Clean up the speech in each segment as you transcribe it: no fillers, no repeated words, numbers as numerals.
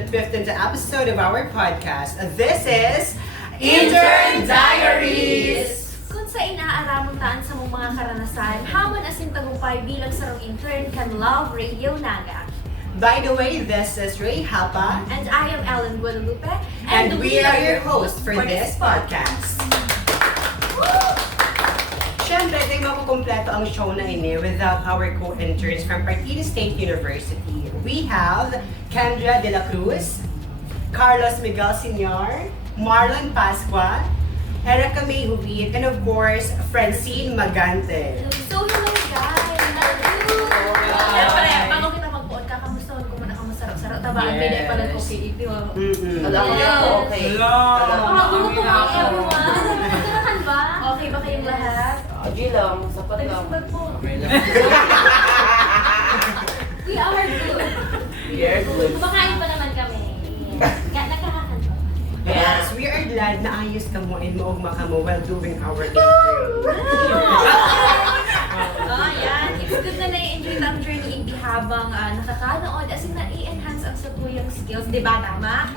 the 15th episode of our podcast. This is Intern Diaries! Kung sa inaaramon taan sa mong mga karanasan, hamon asin tagumpay bilang sarong intern kan Love Radio Naga. By the way, this is Ray Hapa. And I am Ellen Guadalupe. And we are your hosts for this podcast. Siyempre, di makukumpleto ang show na ini without our co-interns from Partida State University. We have Kendra De La Cruz, Carlos Miguel Sr., Marlon Pascua, Erica May Ubit, and of course, Francine Magante. So, hello guys! Siyempre, bago kita mag-buod, kakamustahan ko muna kang masarap-sarap. Tabaan, pwede pala ko PDP. Alam ko yan po, okay. Gusto mo everyone. Magkakakan ba? Okay ba kayong lahat? Agi lang, sapat lang. Nagsimbag po. We are good. We are good. Kumakain pa naman kami. Nagkakakan ba? Yes, we are glad na ayos ka mo and maugma ka mo while doing our interview. Yan. It's good na na-enjoy ang journey habang nakakanood as in na-i-enhance ang sa tuyang skills. Di ba? Tama?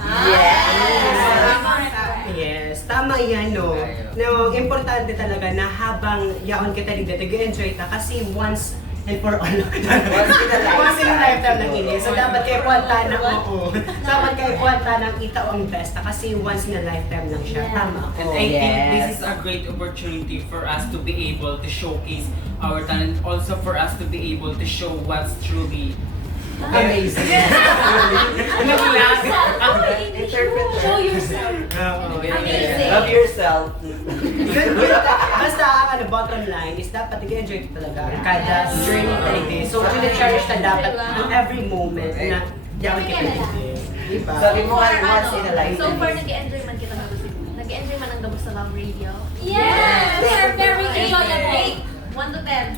Yes, tama yan, no? No, importante talaga na habang yaon kita dito, nag-enjoy ta kasi once and for all. Once in a lifetime lang ini. So dapat kayo kwanta na dapat kayo kwanta ng itaw ang best kasi once in a lifetime lang siya. Yeah. Tama. And I think this is a great opportunity for us to be able to showcase our talent, also for us to be able to show what's truly Amazing. Show yourself. Amazing. Love yourself. Basta ang bottom line is dapat nag-enjoy talaga kada journey talaga. So, cherish na dapat ang every moment na dapat kita dito. Diba? Sabi mo nga, once in a lifetime. So far, nag-enjoy man kita nag-enjoy man ang Gabos sa Love Radio. Yes! We are very enjoyable. 1 to 10.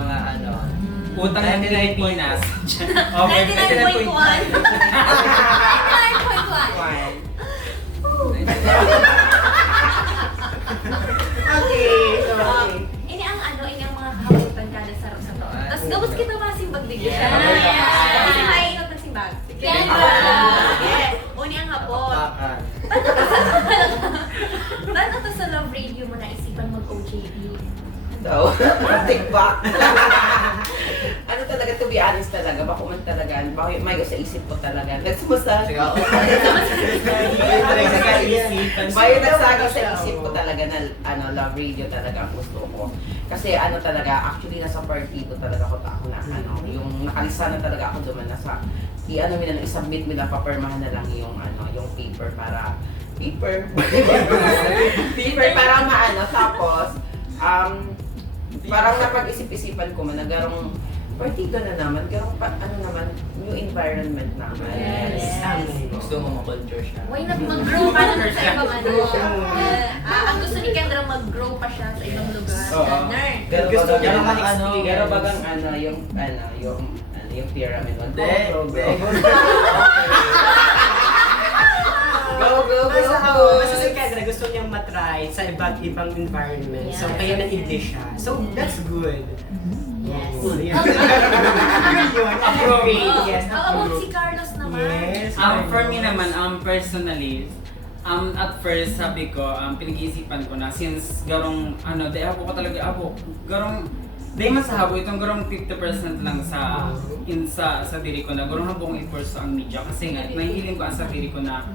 mga utang ng Pilipinas. 99.1. 99.1. Okay. Ini ang mga kahabutan kada sa to. Tapos gabos kita masimbag digyan. Kasi mainot ng simbag. Uni ang hapon. Paano to sa Love Radio mo naisipan mag-OJT? So, take back. Ano talaga, to be honest talaga, bako man talaga, bako may sa isip ko talaga. Nagsumasag. Bayo nagsagi sa isip ko talaga na Love Radio talaga ang gusto ko. Kasi talaga, actually nasa partido talaga ako na yung nakalisa na talaga ako duman nasa i-submit mo na papermahan na lang yung paper para para tapos parang napag-isip-isipan ko man nagarong partido na naman, garong new environment naman. Yes. Gusto mo ma-culture siya. Why not mag-grow pa naman sa ibang ang gusto ni Kendra mag-grow pa siya sa ibang lugar. Pero Gusto niya bagang ma-explain. pero bagang yung pyramid one. Go. Basta si Kendra gusto niyang matry sa iba't ibang environment. So, kaya na-idli siya. So, that's good. Yes. Yun. Approve. Yes, How about si approve. Carlos naman? Yes. For me naman, personally, at first sabi ko, pinag-iisipan ko na since garong dahil masahabo itong garong 50% lang sa diri ko na garong habong i-course ang media kasi nga nahihiling ko ang sa diri ko na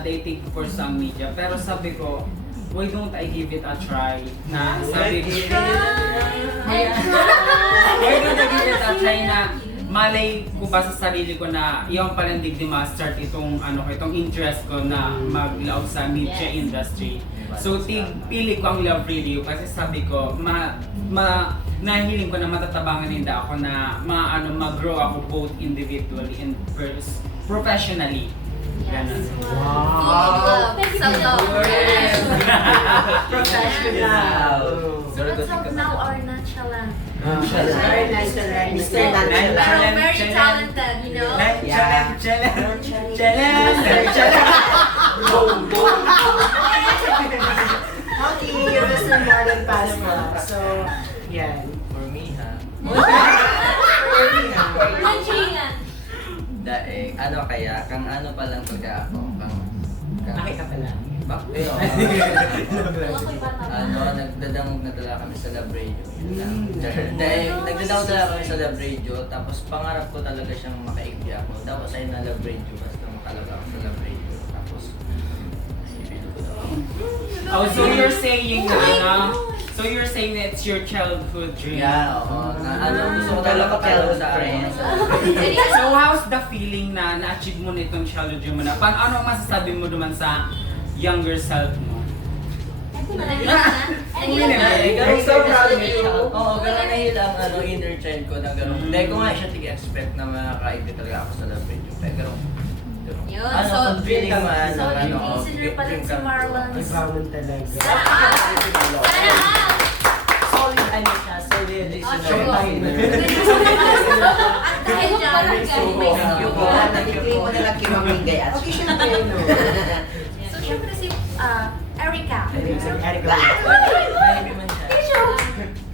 dating course ang media pero sabi ko why don't I give it a try na sabi ko why don't I give it a try na malay ko ba sa sarili ko na yung palandig di ma-start itong interest ko na maglaog sa media industry. So pili ko ang Love Radio kasi sabi ko nahihiling ko na matatabangan din ako na mag-grow ako both individually and professionally. Ganun. Wow. Professional. Let's have now our nonchalant. Very nice to learn. Mr. Very talented, you know? Okay, you're Mr. Marlon Pascua. So, yan. For me, ha? Manchina. daig. Ano kaya? Kang ano pa lang talaga ako. Nakit ka pala. Bakit? Ako'y bata pa. Nagdadamog na talaga kami sa lab radio. Yun lang. Dahil nagdadamog talaga kami sa lab radio. Tapos pangarap ko talaga siyang makaigdi ako. Tapos ay na lab radio. Basta makalaga ako sa lab radio. Tapos, isipin ko na ako. Oh, so you're saying na, so you're saying that it's your childhood dream? Yeah, oo. Gusto ko talaga makalaga sa akin. So how's the feeling na na-achieve mo nitong childhood dream mo na? Ano ang masasabi mo naman sa younger self mo? Ito na lang na. Ganun so proud of you. Oo, ganun na yun ang inner child ko na ganun. Hindi ko nga siya tig-expect na makakaibig talaga ako sa love radio. Pero ganun. Yun, Ano, so, kung feeling man, so, ano, listener pala dream si come Marlon. Ay, bangon talaga. Sana all! Solid ano siya, solid Oh, listener. sugo. At dahil dyan, may Thank you po. Nag-claim mo na lang kimamigay at Okay, syempre, no. So, syempre si Erica. Erica. Maybe man siya.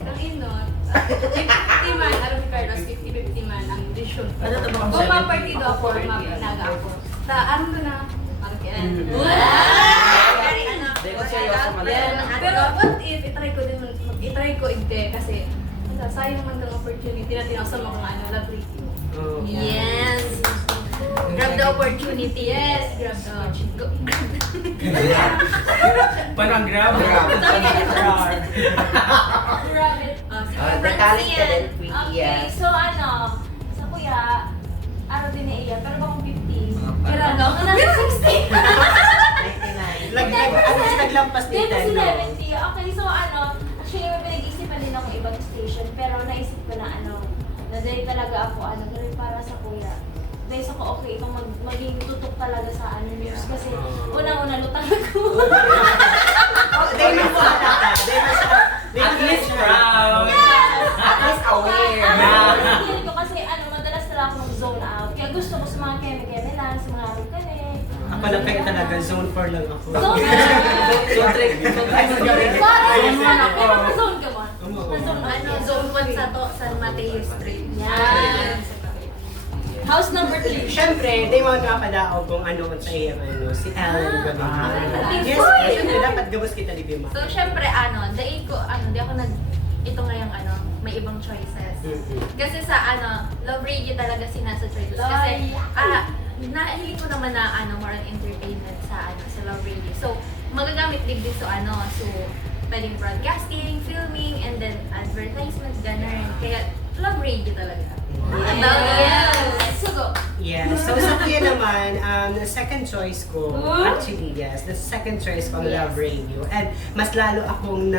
Ang inon, 50-50 man, alam ni Carlos, 50-50 man ang decision ko. Ano to ba? Kung mapartido ako or mapinaga ako. Ano ko na, parang kaya. Very ano. Hindi ko seryoso man. Pero what if, itry ko igde kasi sayang man ng opportunity na tinawsan mo kung ano, love radio. Yes. Grab the opportunity. Yes, grab the opportunity. Parang grab. Grab it. The talent ka din, pretty, Okay, yes. so ano, sa kuya, araw din na iya, pero bakong 50. Mga Pero parang- ano, nasa 60. Ano si naglampas ni Dito si Ten, no? 70. Okay, so ano, actually may pinag-isipan din akong ibang station, pero naisip ko na ano, na dahil talaga ako ano, dahil para sa kuya. Dahil sa ko, okay, itong maging tutok talaga sa ano news. Kasi una-una lutang ako. Dahil mo wala ka. At least proud. At least aware. Hindi ko kasi ano, madalas talaga akong zone out. Kaya gusto ko sa mga keme-keme lang, sa mga rukane. Ako lang kayo talaga, zone 4 lang ako. Zone So, trick. So, trick mo gawin. Sorry, pero zone ka mo. Ano, zone 1 sa to, San Mateo Street. Yan. House number 3. Siyempre, di mo nga pala kung ano sa iyo, ano, si Ellen gano'n. Yes, siyempre, dapat gabos kita ni Bima. So, syempre, ano, di ako ito ngayong ano, may ibang choices. Kasi sa ano, love radio talaga sinasa choices. Kasi, nahilig ko naman na ano, more on entertainment sa ano, sa love radio. So, magagamit din so ano, so, pwedeng broadcasting, filming, and then advertisement, ganun. Kaya, love radio talaga. Yes. Sugo. Yes. So sa kuya naman, second choice ko, actually yes, the second choice ko ang Love Radio. And mas lalo akong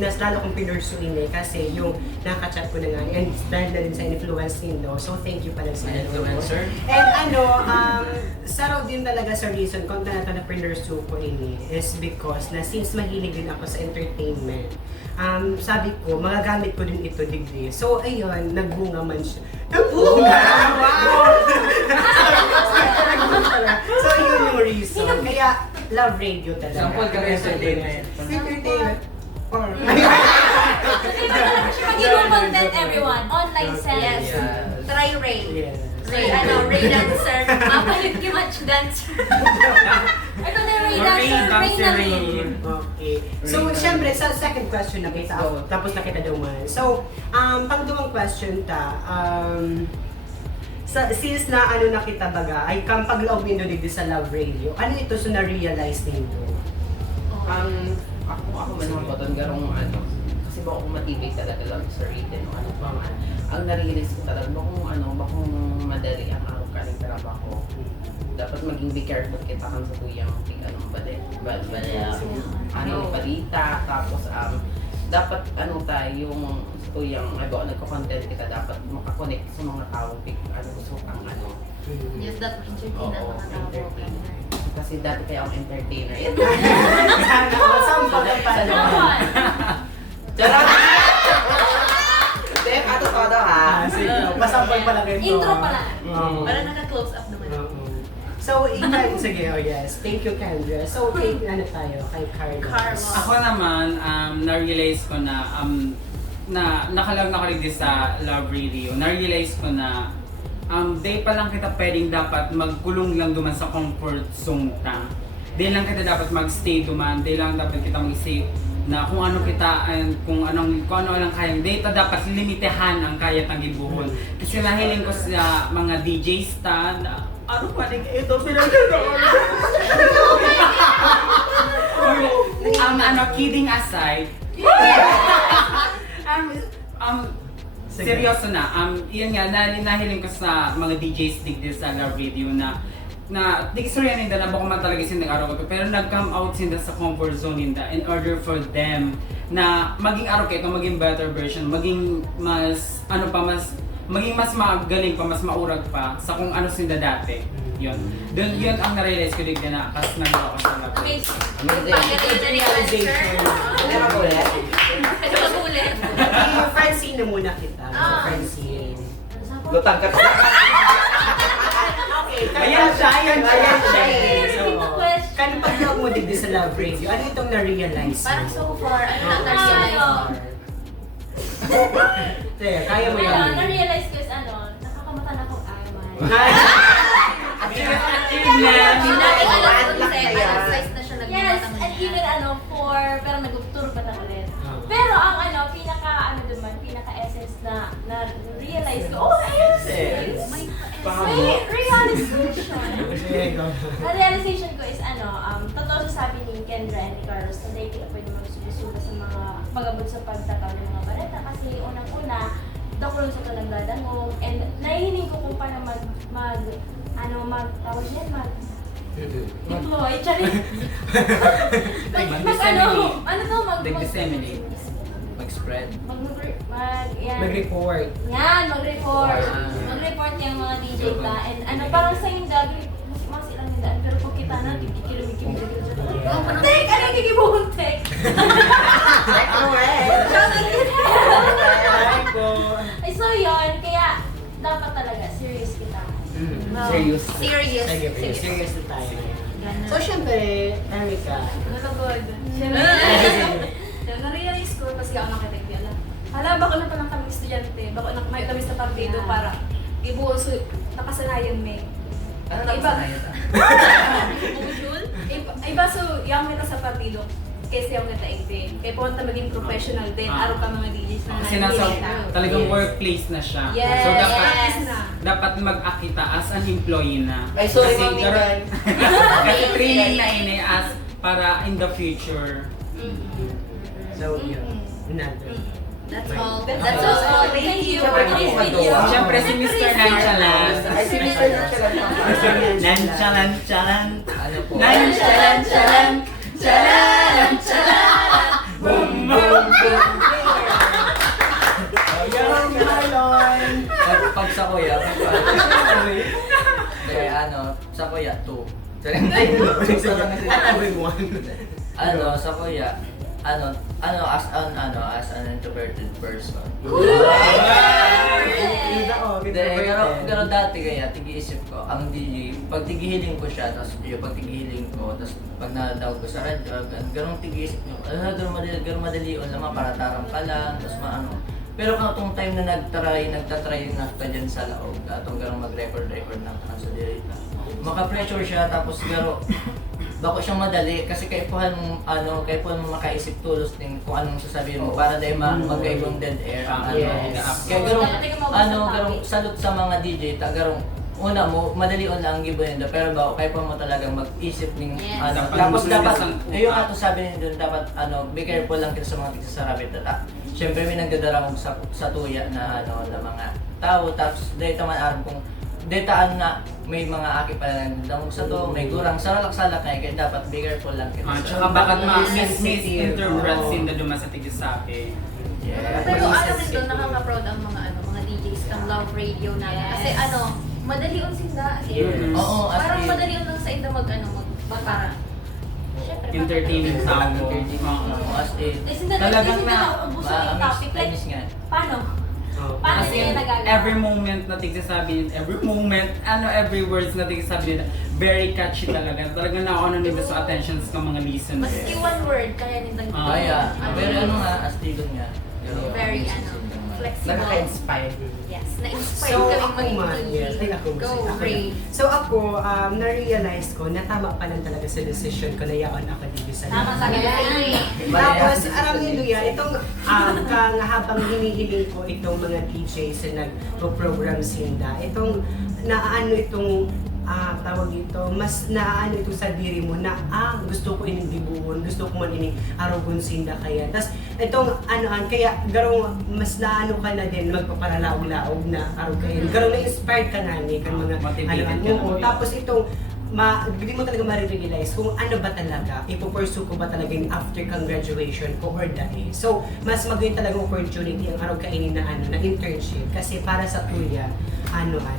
mas lalo akong pinursuin kasi yung nakaka-chat ko na nga, and dahil na rin sa influence nino, so thank you pala sa Influencer? And ano, sa raw din talaga sa reason kung talaga na pinursue ko ini is because na since mahilig din ako sa entertainment, sabi ko, magagamit ko din ito degree. So, ayun, nagbunga man siya. Nagbunga! Wow! So, yun yung reason. Kaya, love radio talaga. Sample ka rin sa entertainment. Entertainment. Or... Pag-ibang content, everyone. Online sense. Yes. Try Ray. Yes. Ray, Ray dancer. Mapalit yung match dancer. Ito na Ray dancer, Ray na rin. Okay. So, syempre, sa second question na kita, tapos na kita duman. So, pangduwang question ta, since na ano na kita baga, ay pag-love nindo digdi sa Love Radio, ano ito so na-realize nindo? Ako man ako doon garong ano, kasi baka kung matibay talaga lang sa written o ano pa man. Ang nare-realize ko talaga, bakong madali ang araw ka ng trabaho. Dapat maging be careful kita kang sa tuyang anong balita, tapos dapat yung sa tuyang nagko-content kita, dapat makakonect sa mga tao, gusto kang Yes, that entertain ang mga tao. entertainer. Kasi dati kaya akong entertainer. Sampag ang pala. Charot! Hindi, todo ha. Sige, masampag pala kayo. Intro pa lang. Para naka-close up naman. So, sige, yes. Thank you, Kendra. So, kay tayo? Kay Carlos. Carlos. Ako naman, na-realize ko na nakalag na ko rin din sa Love Radio. Na-realize ko na Day pa lang kita pwedeng dapat magkulong lang duman sa comfort zone ta. Day lang kita dapat magstay duman, day lang dapat kita mag-stay na kung ano kita and kung ano lang kayang data dapat limitahan ang kaya tang gibuhon. Kasi nahiling ko sa mga DJs ta na ano pa din ito kidding aside. Seryoso na. Yun nga, nahiling ko sa mga DJs digdi sa Love Radio na di istorya nila na baka man talaga sinang araw ko pero nag-come out sila sa comfort zone nila in order for them na maging araw kayo, maging better version, maging mas maging mas magaling pa, mas maurag pa sa kung ano sila dati. Yun ang na-realize ko digdi na kas nagawa ko sa Love Radio. Amazing. Ano ba ulit? Ano ba ulit? Francine na muna kita. Francine. Lutang ka. Ayan siya. So, Repeat the question. kan pag-vlog mo digdi sa Love Radio, ano itong na-realize Parang mo? so far, ano na-realize? Kaya mo yan. Na-realize ko is nakakamata na akong ayaman. Sinabi alam ko sa size na siya Yes, nagbumatang and even niya. 4, pero nag-tour pa na ulit. Pero ang pinaka-essence na realize ko, ayun! May realization. Ang realization ko is totoo sa sabi ni Kendra and ni Carlos na dahil kaya pwede magsusulat sa mga pag-abot sa pagtataw ng mga baleta kasi unang-una, dokulong sa talagladangong and nahihiling ko kung paano deploy, charit. Disseminate. Mag-spread. Mag-report. Mag-report. Mag-report yung mga DJ ta. And parang sa yung dagli, mas ilang yung daan. Pero kung kita na, kikilumigim. Tek! Ano yung gigibuhong tek? Ay, so yun. Kaya, dapat talaga, serious kita. Serious. Serious. Serious na tayo. So, syempre, Erica. Nalagod. Na-realize ko kasi ako nakitagdi. Bako na palang kami estudyante. Bako na may kami sa partido para ibuo so nakasanayan may. Ano Iba. nakasanayan ta? Iba so yung kita sa partido. Kasi yung kita egde. Kaya punta maging professional din. Araw ka mga DJs na Kasi nasa talagang workplace na siya. Yes. So Yes. dapat mag-akita as an employee na. Ay, sorry, Kasi Mami karon- Jan. Kasi training na ini as para in the future. So, yun. Another. That's all. That's all. Thank you. Thank you. Siyempre si Mr. Nonchalant. Ay, si Mr. Nonchalant. Nonchalant, chalant. Ano po? Nonchalant, chalant. Chalant, chalant. Boom, boom, boom. Yung Marlon. Pag sa kuya, sa kuya, 2. At everyone. Sa kuya, as an introverted person. Pero dati kaya, tigi-isip ko, ang DJ, pag tigihiling ko siya, tapos pag nadawag ko sa radyo, ganun tigi-isip nyo, ganun madali o naman, para tarang ka lang, tapos maano. Pero kung time na nagtatry na ka dyan sa laog, atong ganun mag-record na ka sa direta, maka-pressure siya, tapos garo, bako siyang madali kasi kaipuhan mo makaisip tulos din kung anong sasabihin mo para dahil magkaibang dead air ang Yes. Kaya garong salute sa mga DJ garong una mo madali on lang gibo nila pero bako kaipuhan mo talagang mag-isip ng Yes. tapos dapat Dapat- yung ato sabi nila doon dapat be careful lang kayo sa mga tigsasarabit at syempre may nagdadaramog sa tuya na na mga tao tapos dahil taman aram kung detaan na may mga aki pala nagdadamog sa to, may gurang salak-salak kaya dapat be careful lang kayo. Tsaka bakit misinterpret sinda duman sa tigisapi. Yeah. Pero rin doon, nakaka-proud ang mga DJs ng Love Radio natin. Kasi madali on sila. Yes. Oo, as Parang in. madali on lang sa inyo para. Syempre, Entertaining tao. As in. Talagang Ubusan yung topic. Like, Miss nga. paano? Paano As nila in, nagagawa? every moment na tigsasabi every words na tigsasabi nila, very catchy talaga. Talagang nauna nila sa attentions ng mga listeners. Maski one word, kaya nilang Kaya, pero as tigon nga. Very flexible. Nakaka-inspire. Yes, na-inspire So, kaming ako maging man, DJ. yes. Ay, ako Go, ako Ray. na. So, ako, na-realize ko na tama pa lang talaga sa decision ko na yaon ako dito sa Tama Love. sa Tapos, aram niyo yan, itong kang habang hinihiling ko itong mga DJs na nag-program sinda, itong naano itong tawag dito, mas naano ito sa diri mo na gusto ko ining dibuhon, gusto ko man ining arugon sinda kaya. Tapos itong kaya garong mas naano ka na din magpaparalaog-laog na arug kayo. Garong na-inspired ka na ni kan mga Motivated ka na. tapos itong hindi mo talaga ma-realize kung ano ba talaga, ipupursue ko ba talaga yung after kang graduation ko or dahil. So, mas magawin talaga opportunity ang araw kainin na na internship kasi para sa tuya,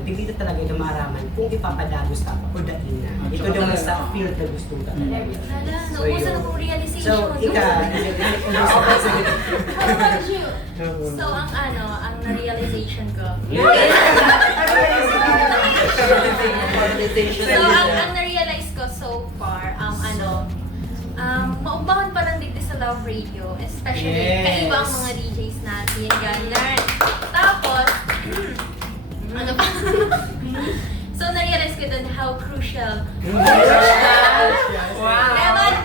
dito talaga ito maaraman kung ipapadagos ka pa o dahil na. Ito daw mas sa field na gusto ka talaga. Wala, So, naubusan yun. akong realization. So, ika, How about you? So, ang na-realization ko. So, ang na-realize ko so far, maubangan pa lang dito sa Love Radio, especially Yes. kaiba ang mga DJs natin, ganyan. Tapos, ano pa? So, na-realize ko dun how crucial. Diba,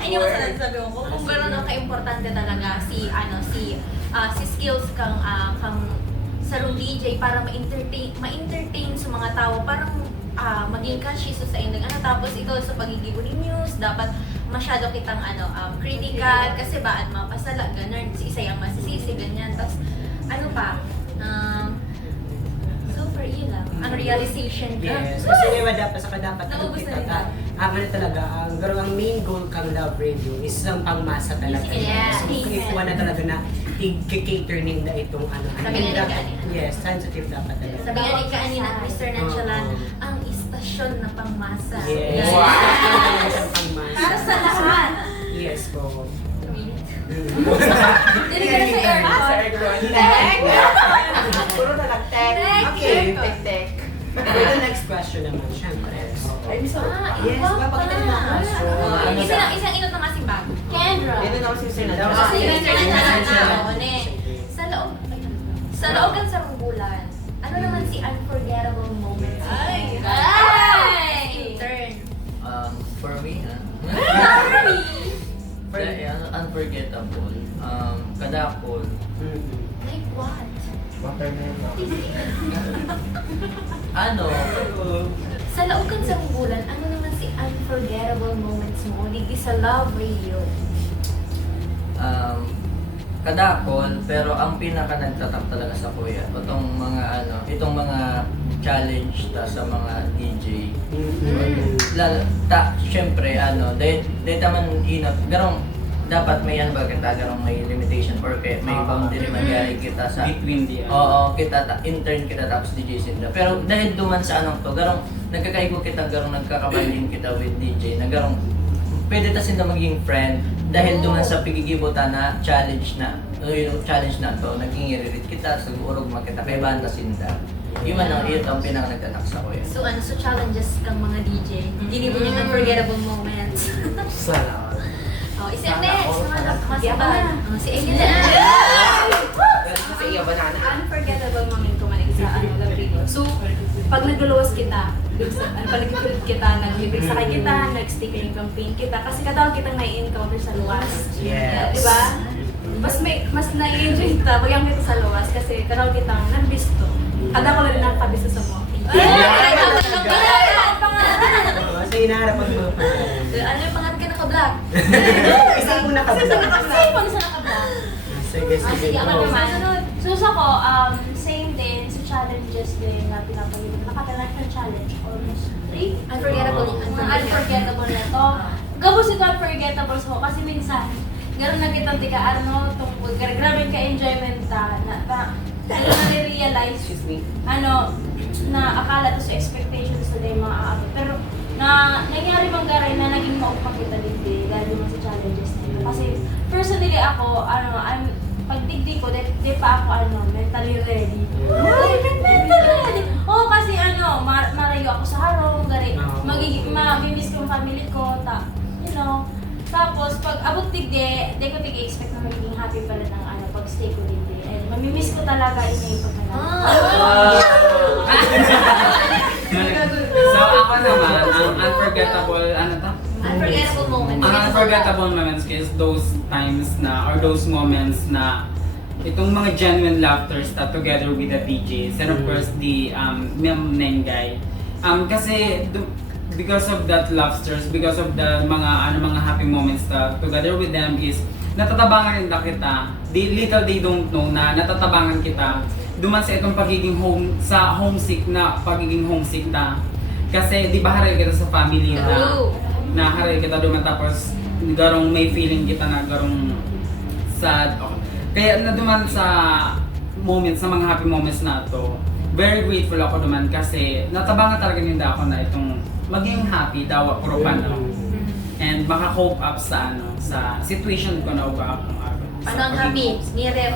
ayun yung sinasabi ko, kung gano'n ang ka-importante talaga si skills kang sarong DJ para ma-entertain sa mga tao, parang maging conscious sa inyong tapos ito sa pagiging news, dapat masyado kitang critical kasi baad mapasala, ganun, si isa yung masisisi, ganyan. Tapos, super yun lang, ang realization ko. Yes, kasi may dapat sa kadapat Naubos na rin. talaga, ang main goal kang Love Radio is ang pangmasa talaga. Yes. So, ikuha na talaga na i-cater ninda itong Sabi nga ni dapat- Kani. Yes, sensitive dapat talaga. Sabi nga ni kanina, Mr. Nonchalant, ang istasyon na pangmasa. Yes. Ganun. Wow. Ang pangmasa. Para sa lahat. Yes po. Dili ka na sa aircon. Puro na lang tech. Okay. Tech. For the next question naman, syempre. Ay, miss ako. Yes, mapakita niyo ang question. Isang inot ng ating bag. Kendra. Ito naman si Sir Daw- Kasi yes, Mr. Nonchalant yes, na, ne. Sa loob kan sa bulan, ano naman si unforgettable moments? Ay! Turn. For me, For- unforgettable. Kadakol. Like what? Ano? Sa loob kan sa bulan, ano naman si unforgettable moments mo dito sa Love Radio? Kadakol, pero ang pinaka nagtatak talaga sa kuya, itong mga challenge sa mga DJ. Syempre, dahil taman garong dapat may garong may limitation or may boundary man gari kita sa Between the intern kita tapos DJ sinda. Pero dahil duman sa garong nagkakaigo kita, garong nagkakabanding kita with DJ, na garong pwede ta sinda maging friend dahil duman sa pigigibutan na challenge na to, naging i-read kita, siguro makita kay banda sinda. Yun ang pinaka nagtatak sa kuya. So so challenges kang mga DJ. Hindi mo yung unforgettable moments. Salamat. Isa next, mas Di ako ba? na. Si Amy na. Kasi iya banana. Unforgettable moment ko man sa Love Radio. So, pag nagluluwas kita, pag nag-field kita, nagbibig sakay kita, nag-sticker yung campaign kita, kasi katawag kitang nai-encounter sa luwas. Yes. Diba? Mas nai-enjoy kita, pag kita sa luwas, kasi katawag kitang nabisto. Kada ko lang nakabisto sa mo. So, hinaharap ang mga pangalan. Ano yung pangalan ka naka-vlog? Isang una ka ba? Pag sa naka-vlog. Sige, sige. Sige, ako go. naman. Susa ko, same din sa challenges din na pinapagod. Nakatalan ng challenge almost 3. Unforgettable yung Unforgettable na to. Gabos ito unforgettable ko kasi minsan, gano'n na kitang tika, tungkol, grabe ka enjoyment na-realize, Excuse me. na akala to sa expectations na yung mga aabot. Pero, nangyari bang garay na naging maupang kita din, dahil mo sa challenges na yun. Kasi, personally ako, pagdigdi ko, di pa ako, mentally ready. Mentally ready! Oo, kasi marayo ako sa harong, mag-miss ko yung family ko, tapos, pag abot digdi, di ko tig-expect na magiging happy pala ng pag-stay ko digdi. And Mamimiss ko talaga inay pag So ako naman, ang unforgettable, ano to? Unforgettable moments. Ang unforgettable moments is those times na, or those moments na itong mga genuine laughters na together with the DJs and of course the Ma'am Nengay. Kasi because of that laughters, because of the mga happy moments na together with them is natatabangan rin na kita. Little they don't know na natatabangan kita duman sa itong pagiging homesick na kasi di ba haray kita sa family na haray kita duman tapos garong may feeling kita na garong sad. Kaya na duman sa moments, sa mga happy moments na to, very grateful ako duman kasi natabangan talaga ninda ako na itong maging happy daw puro pano. And maka-cope up sa sa situation ko na uga akong Ano ang happy? Ni Rep.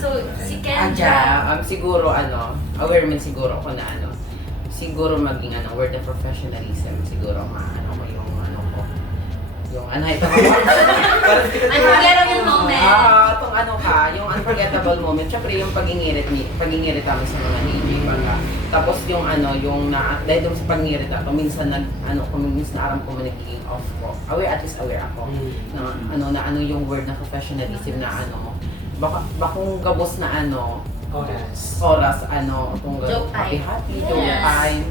So, si Kendra. Siguro aware man siguro ako na siguro maging word of professionalism, siguro maano mo yung ko. Yung ito. Unforgettable moment. Yung unforgettable moment, syempre yung pagingirit namin sa mga DJ baka. Tapos yung dahil doon sa pagingirit na minsan minsan aram ko man nagiging off ko. At least aware ako. Na yung word na professionalism na bakong gabos na oras, kung Joke time. happy, Yes. joke time.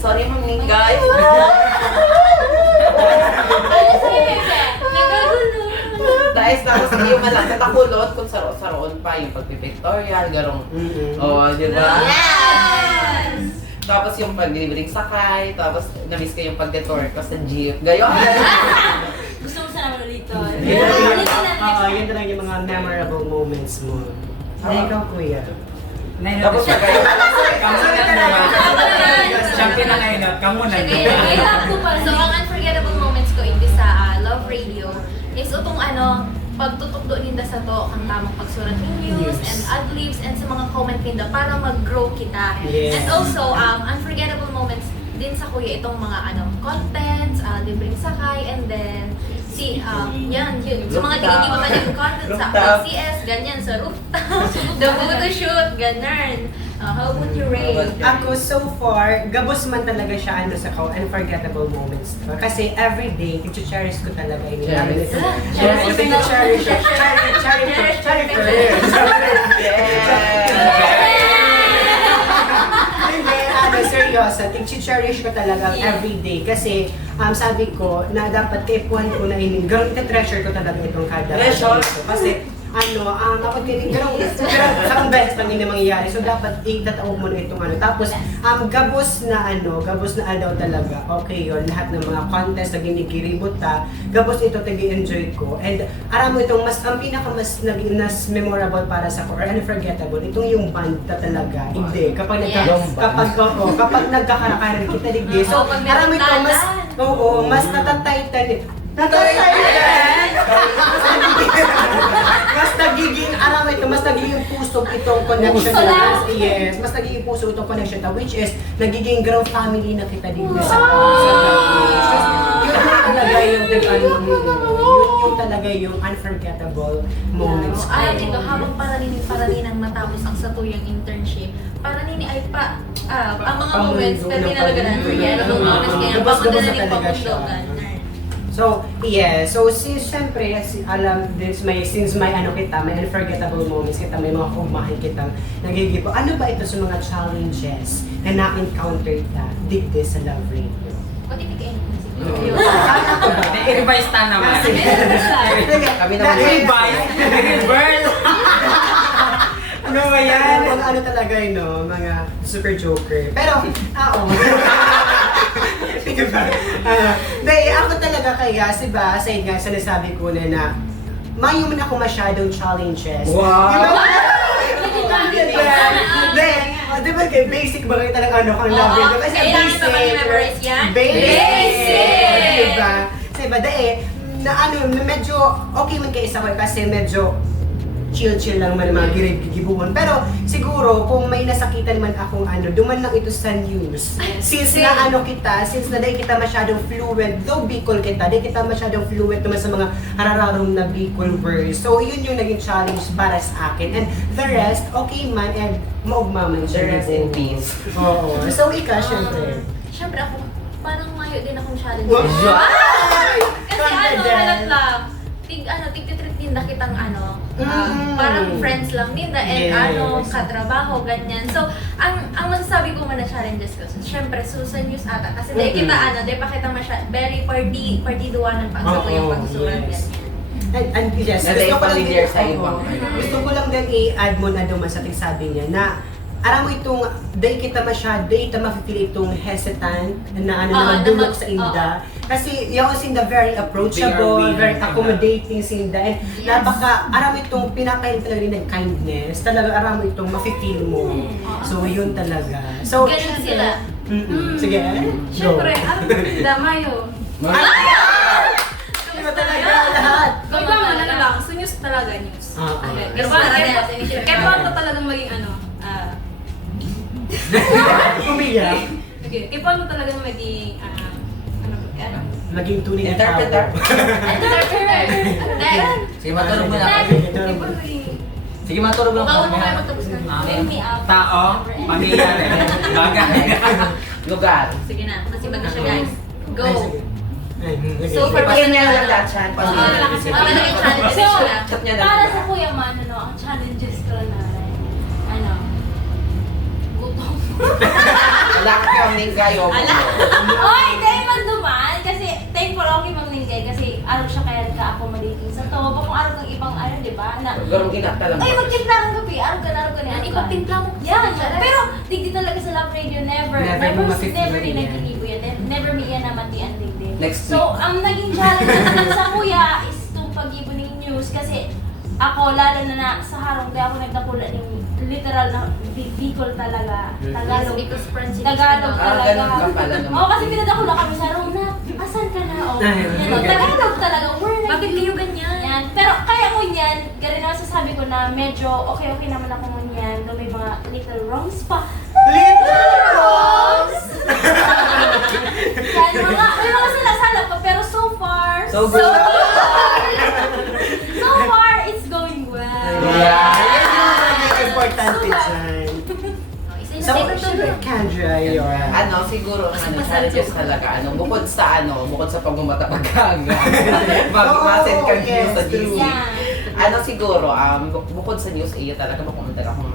Sorry ma'am guys. Dahil tapos yung natakulot kung saroon pa yung pagpipictorial, garong, di ba? Yes! Tapos yung pag-delivering sakay, tapos na-miss ko yung pag-detour ko sa jeep. Gayon! Gusto mo sana ulit to. Yun talaga yung mga memorable moments mo. Ikaw, kuya. Tapos siya kayo. Kamu na naman. Champion na ngayon at kamu na naman. So, ang unforgettable moments ko in this sa Love Radio is itong pagtutok doon ninda sa to, ang tamang pagsurat ng news and ad-libs and sa mga comment ninda para mag-grow kita. Yes. And also, unforgettable moments din sa kuya itong mga contents, libreng sakay, and then yun. Sa mga tinitiwatan yung content sa LCS, ganyan, sa rooftop, the photo shoot, ganun. How about you, Ray? Ako, so far, gabos man talaga siya sa unforgettable moments. Kasi everyday, i-cherish ko talaga yun. Cherish. Seryoso, i-cherish ko talaga everyday. Kasi sabi ko na dapat kaipuan ko na ini. Ganun treasure ko talaga itong kada. Treasure? Kasi dapat ganun sa beses pa nila mangyayari. So dapat itatawag mo na itong Tapos gabos na daw talaga. Okay yun, lahat ng mga contest na ginikiribot gabos ito tagi-enjoy ko. And aram mo itong ang pinaka mas memorable para sa ko or unforgettable, itong yung band na talaga. Hindi, kapag nagkakarakaran kita digdi. So aram mo ito mas natataytan. Mas nagiging puso itong connection na. Yes, mas nagiging puso itong connection na, which is nagiging grow family na kita dito sa yun talaga yung unforgettable moments. Alam dito, habang paraninang matapos ang satuyang internship, paranin ay ang mga moments na tinalaga na unforgettable moments kaya pagmadaling pagpundogan. So, yeah. So, siyempre, since may unforgettable moments kita, may mga kumahin kitang nagigibo. Ano ba ito sa mga challenges na na-encounter digdi sa Love Radio? What if you I-revise ta naman. Kami naman. I-revise. I-reverse. Ano ba yan? Ano talaga mga super joker. Pero, diba? Dahil ako talaga kaya, aside nga sa nasabi ko na mayo man ako masyadong challenges. Wow! Diba kay basic ba kayo talagang kang love radio? Kasi kailangan pa ba i-memorize yan? Basic! Diba? Dahil, medyo okay man kayo isa ko kasi medyo chill-chill lang man, mga gigibuhan. Pero siguro, kung may nasakitan man akong duman lang ito sa news. Since na since na dahil kita masyadong fluent, though Bicol kita, dahil kita masyadong fluent naman sa mga harararong na Bicol words. So, yun yung naging challenge para sa akin. And the rest, okay man, and maugmaman The siya. rest in peace. Oo. So, ika, syempre. Siyempre ako, parang mayo din akong challenge. Wow! Kasi Confident. halat lang. Tig-treat din na kitang parang friends lang din na Yes. katrabaho, ganyan. So, ang masasabi ko man na challenges ko, so, syempre, Susan News ata. Kasi dahil kita, dahil pa kita very partiduanan pag sa yung pagsusulat, Yes. ganyan. And yes, Na dahil familiar sa ibang gusto ko lang din i-add mo na duman sa sabi niya na aram mo itong, dahil kita mapipili itong hesitant na dulok sa inda. Kasi yung sinda very approachable, They are very willing to accommodating sinda. And Yes. aram mo itong pinakain talaga rin ng kindness. Talaga aram mo itong mapipil mo. So yun talaga. So, Ganun sila. Sige, Siyempre, damayo. Iba talaga lahat. Kung iba man, lang, so news talaga, news. Okay. Pero kaya paano talagang maging Umiyak. okay, kaya paano talagang maging, Naging tunay na Interpreter. Sige, matulog mo na ako. kaya paano maging, Sige, matulog mo na Bawal ako. mo kayo magtapos na. Wake me up. Tao, pamilya, bagay. Lugar. Sige na, masibat na siya guys. Go! So, So, for Pagyan niya lang that chance. Talagang challenges So, sila. Chat niya lang. para sa Kuya Man, ang challenges ko na gutom. Wala ka kang ninggayo. Oy, dahil magduman, kasi thankful ako kay Mang Ninggay kasi araw siya kaya nagka-accommodating sa to. Kung araw kang ibang di ba, na Garong ginata lang. ay, magtimpla kang gabi, araw ka. Yan, ikaw timpla mo. Yan, pero digdi talaga sa Love Radio, never Never mo ma-feel never yan. dinagilibo yan. Never may yan naman di andig din. Next So, ang naging challenge naman sa kuya is itong pag-ibo ng news kasi ako, lalo na sa harong, kaya ako nagdakula ng literal na Bicol talaga. Tagalog. Because French Tagalog talaga. ganun ka pala naman. Oo, kasi pinadakula kami sa harong na, asan ka na? Oh, Ay, yan, oh, Tagalog talaga. We're like, Bakit kayo ganyan? yan. Pero kaya mo yan, ganun naman sasabi ko na medyo okay naman ako mo yan. Though may mga little wrongs pa. Little wrongs! Yan, may mga salasala pa, pero so far, So good. so far, it's going well. Yeah. Yan yung importante dyan. So, Isa syempre, Kendra, you're Siguro challenges talaga bukod sa pagmamata pagkaga. Magmasin ka yes, sa true. GC. Yeah. Siguro bukod sa news talaga makumunta akong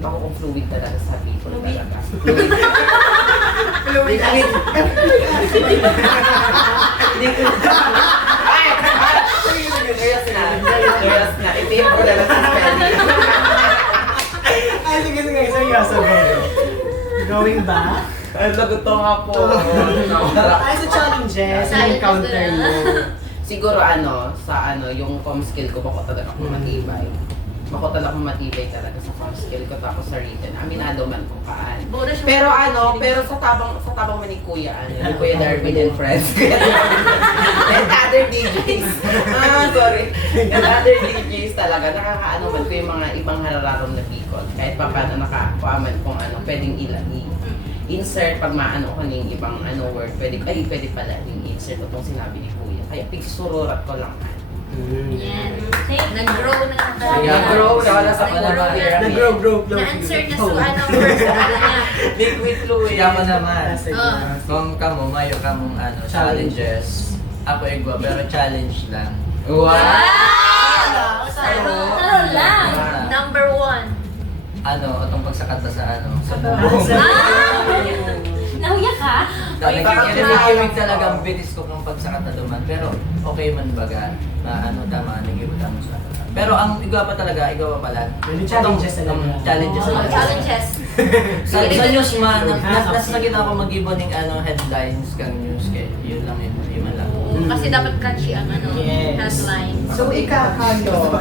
kung fluid talaga sa people talaga. Fluid. Ay! Ayos na. Ipin ko na lang sa spelling. Ay, sige, seryoso ba? Going back? Ay, lagot nga po. Ay, sa challenges, na encounter mo. Siguro yung com skill ko, bako talaga akong matibay. Bako talaga akong matibay talaga sa com skill ko tapos sa written. Aminado man ko kaan. Pero sa tabang man ni Kuya, ni Kuya Darwin and friends. And other DJs. Sorry. And other DJs talaga, nakakaano man ko yung mga ibang harararong na Bicol. Kahit pa paano nakakuha man kung pwedeng insert pag maano ko ng ibang word, pwede pala yung insert ko itong sinabi ni Kuya. Kaya pigsururat ko lang. Yan. Thank you. Nag-grow na ang Nag-grow na wala sa Nag-grow. Na-answer na sa first niya. Liquid fluid. Kaya mo naman. Oh. Kung mayo kamong challenges. Ako igwa, pero challenge lang. Wow! Taro lang. Number 1. Itong pagsakat ba sa sa Nahuya ka? Kinikilig talaga ang bilis ko kung pagsakat na duman. Pero okay man baga na tama, nagibutan mo sa Pero ang igwa pa pala. May challenges talaga. Challenges talaga. Challenges. Sa news man, nakita ko mag-ibon ng headlines kang news kaya yun lang yun lang. Kasi dapat catchy ang Yes. headline. So, ikaw, Carlos.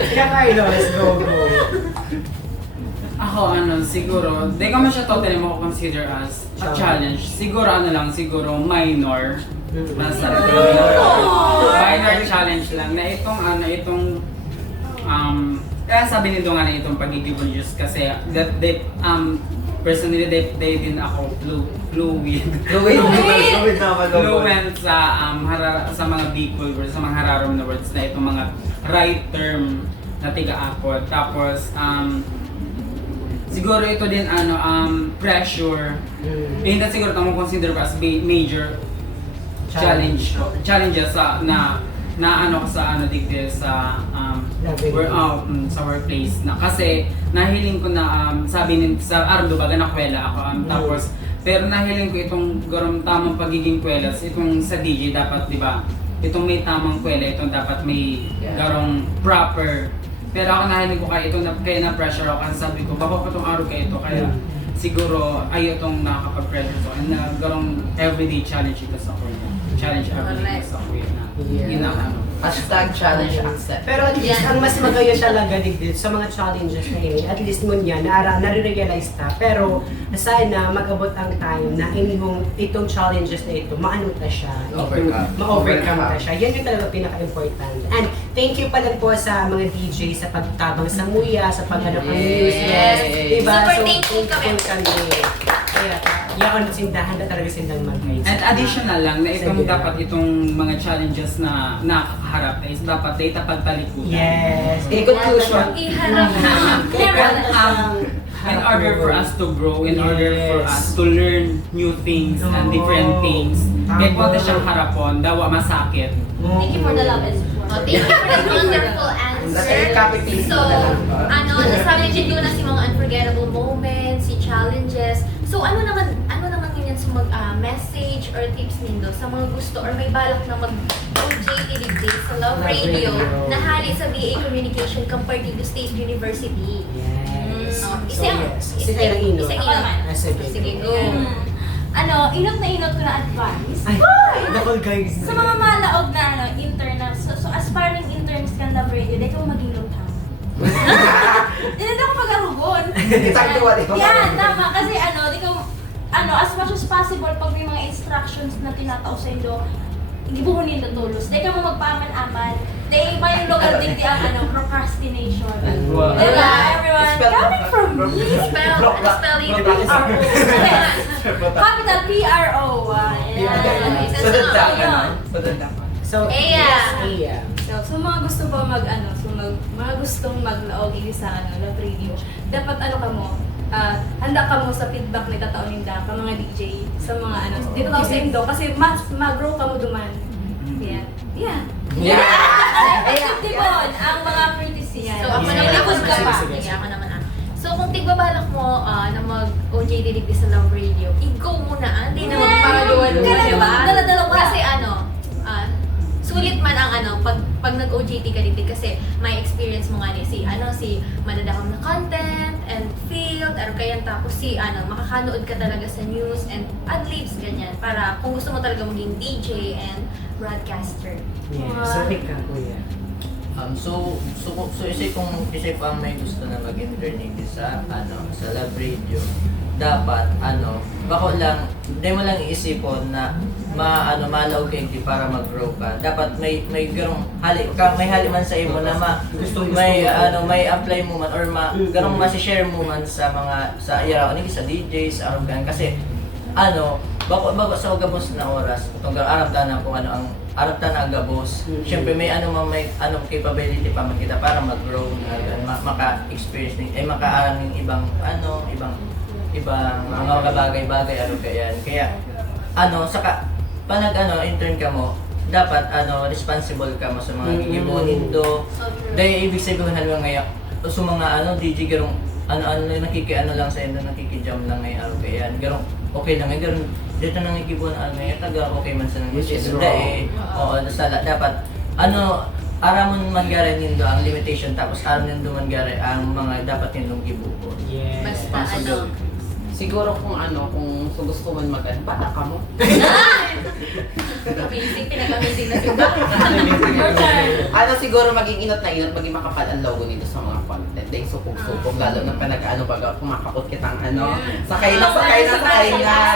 Ikaw, Carlos, go. Ako, siguro, di ko man siya totally mako-consider as a challenge. Siguro, siguro minor. Nasa minor share challenge lang na itong kaya sabi nito nga na itong pagiging religious kasi that they personally they din ako fluent sa mga Bicol words, sa mga Hararom na words na itong mga right term na tiga-akot. Tapos siguro ito din pressure. Hindi na siguro ito mo consider as major challenges na sa digde sa sa workplace na kasi nahiling ko na sabi sa araw baga nakwela ako tapos pero nahiling ko itong tamang pagiging kwelas itong sa DJ dapat di ba itong may tamang kwela itong dapat may garong proper pero ako nahiling ko kaya na pressure ako kasi sabi ko baka pa itong araw kaya ito kaya siguro ay itong nakakapag-pressure so na garong everyday challenge ito sa kuya challenge everyday sa kuya na Hashtag challenge accept. Pero at least, ang mas magayon talaga digdid sa mga challenges na yun, at least mo niya, nare-realize ta. Pero, sana mag-abot ang time na itong challenges na ito, maano ta siya. Ma-overcome ta siya. Yan yung talaga pinaka-important. And thank you pala po sa mga DJ sa pagtabang sa muya, sa pag-ano kang news. Diba? Super So, thankful kami. Kaya, yaon na sindahan na talaga sindang mag-guide. And additional lang na itong dapat itong mga challenges na nakakaharap is dapat data pagtalikudan. Yes. In conclusion, Iharap na. In order for us to grow, in order for us to learn new things and different things, kaya kung siyang harapon, dawa masakit. Thank you for the love and support. Oh, thank you for that wonderful answer. So, nasabi ni Jindu na si mga unforgettable moments, si challenges. So, ano naman ganyan sa message or tips nindo sa mga gusto or may balak na mag-OJT digdig sa Love Radio na hali sa BA Communication Campartido State University. Yes. Isa lang ino. Isa ino. Sige, go. Inot na inot ko na advice. Ay, nakol guys. Sa mga malaog na internal, so aspiring interns ka Love Radio, di ka maging lutang. Hindi ako pag-arugon. Yan, tama. Kasi di ka, as much as possible, pag may mga instructions na tinatao sa inyo, hindi buhunin na tulos. Di ka mo magpaaman-aman. Di ba yung lugar din di ang procrastination. Wow. Diba, everyone? Coming from me. Spelling. Capital P-R-O. So, Aya. Aya. So mga gusto pa mga gustong maglaog ini sa Love Radio, dapat ka mo, handa ka mo sa feedback ni tatao ninda ka mga DJ sa mga dito ka sa Indo kasi mas mag-grow ka mo duman. Yeah. Effective ang mga criticism. So, ako naman ako sige, ako naman So, kung tigbabalak mo na mag-OJT digdi sa Love Radio, i-go muna, hindi na magpagawa-gawa, diba? Dala-dala. Kasi sulit man ang pag nag-OJT ka digdi kasi may experience mo nga si madadahom na content and field, or kaya tapos makakanood ka talaga sa news and ad-libs, ganyan, para kung gusto mo talaga maging DJ and broadcaster. Yeah. So, ka, kuya. So isip pa may gusto na mag-intern sa Love Radio, dapat bako lang hindi mo lang iisipon na malaw kay para mag-grow ka. Dapat may garong may hali man sa imo na may apply mo man or garong ma-share mo man sa mga sa sa DJs aron kan kasi bago sa ugabos na oras tunggal arap na kung ang arap na gabos. Syempre may capability pa man kita para mag-grow na maka-experience maka-aral ng ibang mga bagay-bagay kaya saka panag intern ka mo dapat responsible ka mo sa mga gigibonin do. Dahil ibig sabihin halimbawa ngayon sa mga DJ garong lang sa endo nakikijam lang ngayon garong okay lang garong dito nang igibuan taga okay man sa nang dapat aramon man gare nindo ang limitation tapos aram nindo man gare ang mga dapat nindong gibuo. Yes. Basta Siguro kung gusto mo bata ka mo. Amazing, pinag-amazing na sila. Siguro maging inot na inot, maging makapal ang logo nito sa mga content. Dahil supog-supog, lalo na baga kumakapot kitang sakay na.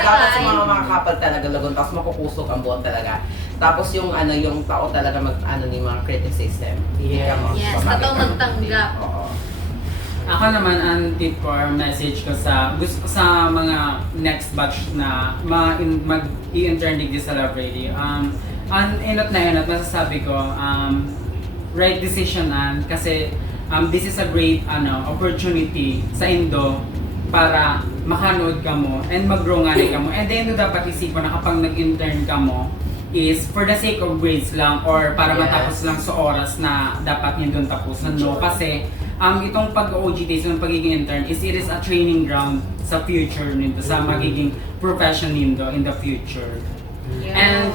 Dapat sa mga makakapal talaga logo, tapos makukusok ang buwan talaga. Tapos yung tao talaga ni mga criticism. Yes. Yes, totoong magtanggap. Oo. Ako naman, ang tip or message ko gusto ko sa mga next batch na mag-i-intern digdi sa Love Radio. Ang inot na inot, masasabi ko, right decision kasi this is a great opportunity sa Indo para makanood ka mo and mag-grow nga ka mo. And then dapat isipin na kapag nag-intern ka mo is for the sake of grades lang or para matapos lang sa oras na dapat yun doon tapusan. No? Kasi itong pag-OJT, yung pagiging intern it is a training ground sa future nito, sa magiging profession nito in the future. And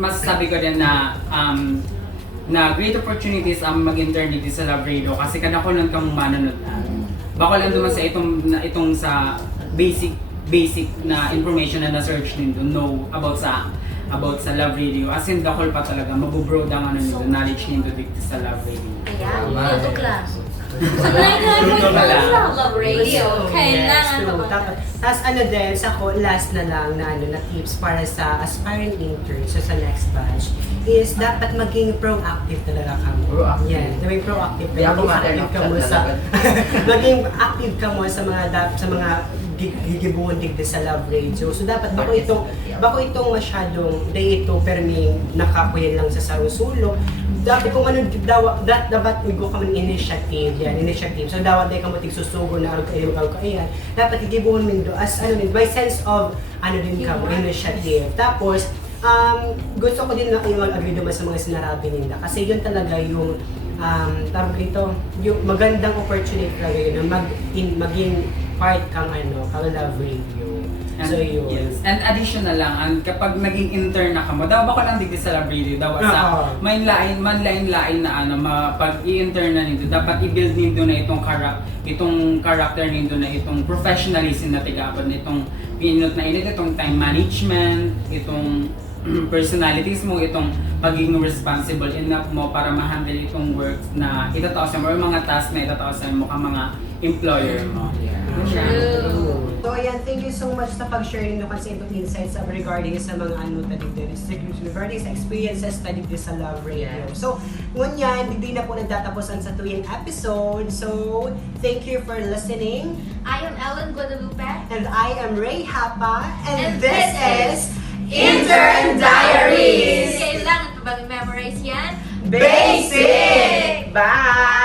masasabi ko din na great opportunities ang mag-intern dito sa Love Radio kasi kada ko lang kang mananood. Baka lang duman sa itong sa basic na information na na-search nito, know about sa Love Radio. As in, dakol pa talaga, mabubroad ang knowledge nito dito sa Love Radio. Kaya, tutok lang. So, 900 Love Radio. Kailangan true. Tapos din, last na lang na tips para sa aspiring interns sa next batch is dapat maging proactive talaga ka mo. Proactive. Yan, maging proactive Kaya ka. Maging active ka mo maging active ka mo sa mga gigibuhan digdi sa Love Radio. So dapat bako itong masyadong day ito perming nakakuyan lang sa sarusulo. Dapat kung dapat igo ka man initiative. So dapat day ka mo tigsusugo na kayan. Dapat gigibuhan min do as by sense of din ka mo initiative. Tapos gusto ko din na kayo mag-agree naman sa mga sinarabi nila kasi yun talaga yung tawag dito, yung magandang opportunity talaga yun na maging part kang kang Love Radio. So yun. Yes. And additional lang, kapag naging intern na ka mo, daw ba ko lang digdi sa Love Radio, daw sa may lain na pag i-intern na nito, dapat i-build nito na itong character nito na itong professionalism na tigapon, itong pinot na itong time management, itong personalities mo, itong pagiging responsible enough mo para ma-handle itong work na itataos mo or mga task na itataos mo ka mga employer mo. So ayan, thank you so much sa pag-share nyo kasi itong insights regarding sa mga regarding sa experiences na dito sa Love Radio. So, ngunyan, hindi na po nagtatapusan sa tuwing episode. So, thank you for listening. I am Ellen Guadalupe. And I am Ray Hapa. And this is Intern Diaries! Kailangan pa bang memorize yan? Basic! Bye!